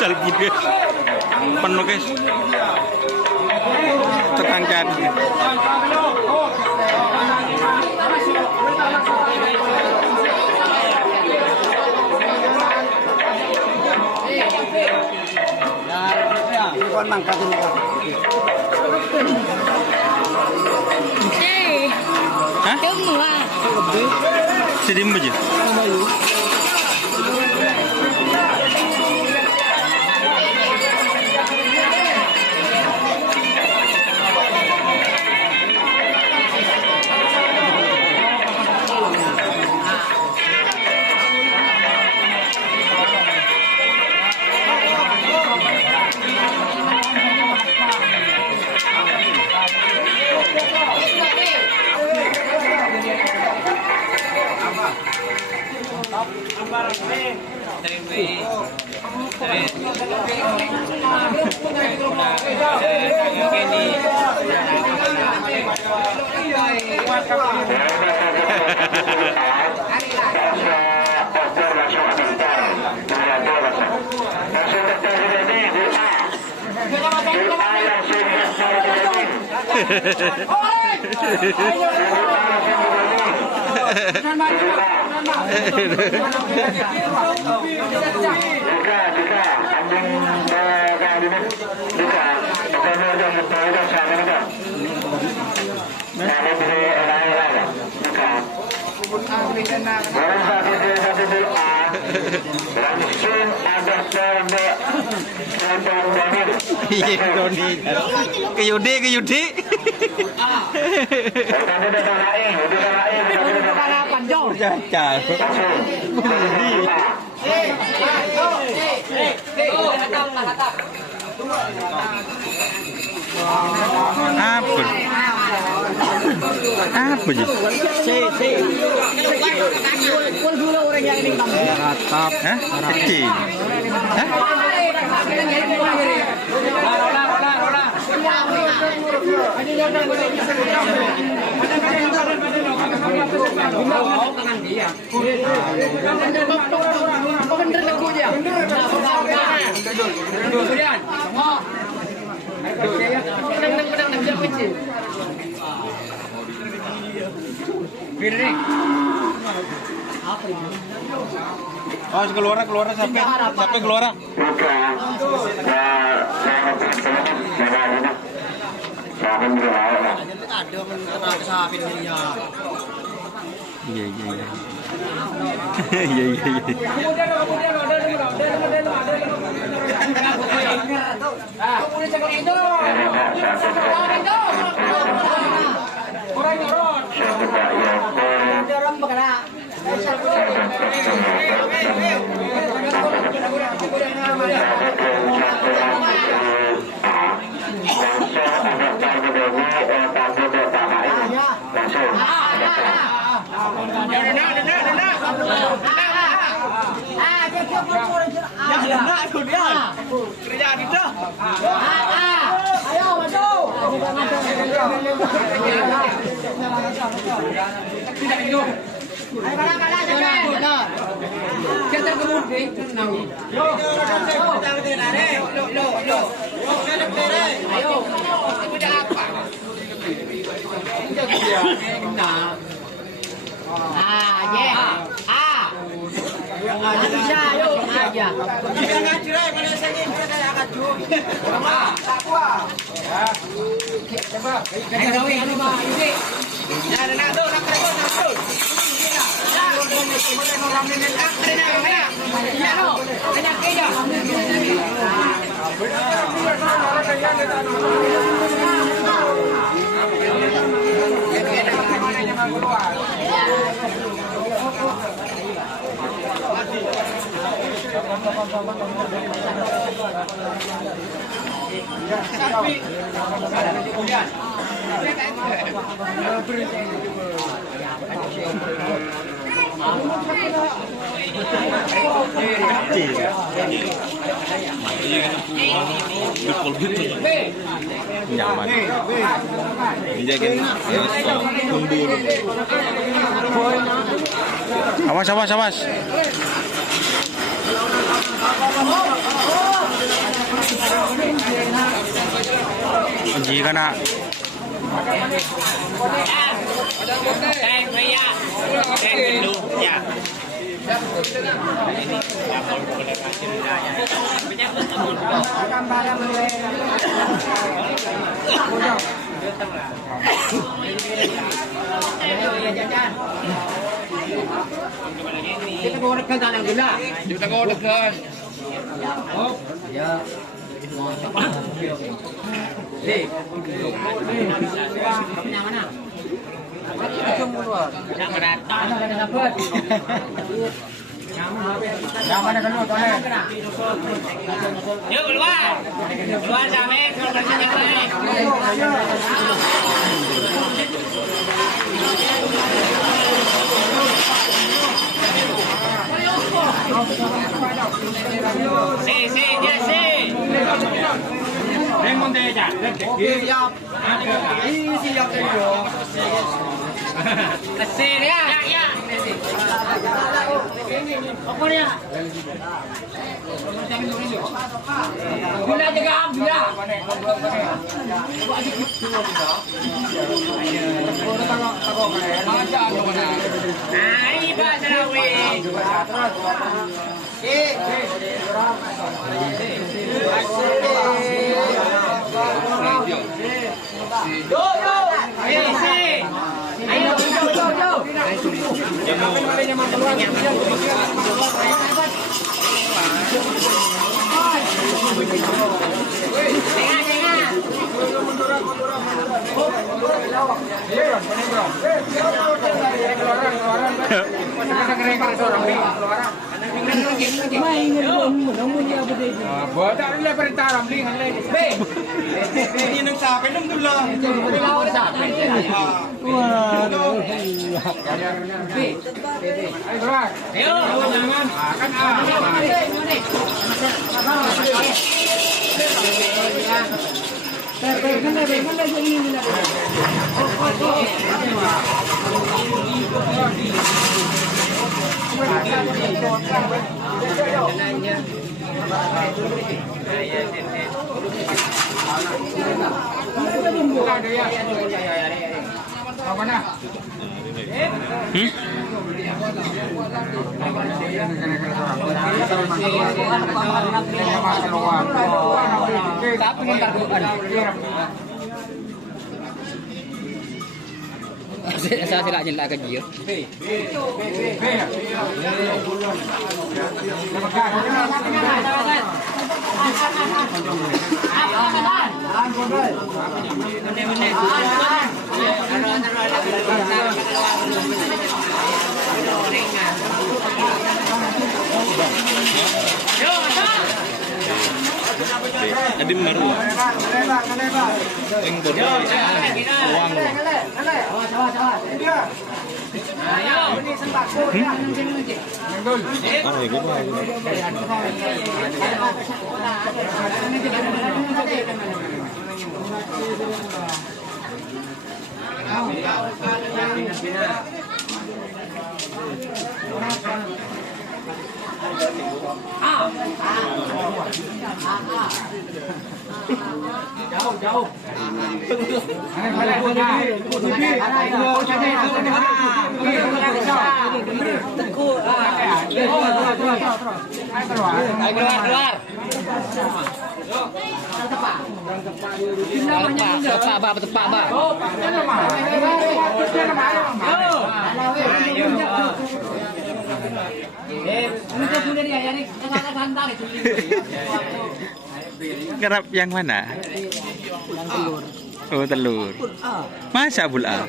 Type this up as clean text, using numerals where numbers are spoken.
Jalbut guys. Penuh guys. Terangkat. Kon mangkat ini. Hah? Sedih aja. Ke Yudi. Apa sih? Ratap, kecil. Oh, keluar sampai keluar. Iya. Ayo masuk. Nyaman. Menjaga awas. Jika nak Kita gorengkan tanah gula. Kita gorengkan. Oh, ya. Hei. Yang mana? Yang mana? Yang dapat. Yang mana dulu toilet? Yuk keluar. Keluar sampai keluar sini. Si, ya si. Raymond de ya. Siap. Ini siap dulu. Si ya. Ya. Apa dia? Gula juga gula. Nah, ini Pak Sarawi. Saya sila je lah kerja. Adim baru. Yang baru. Uang. Jauh. Keluar. Tepak, Pak. Kerap yang mana? Yang telur. Oh, telur. Masa bula?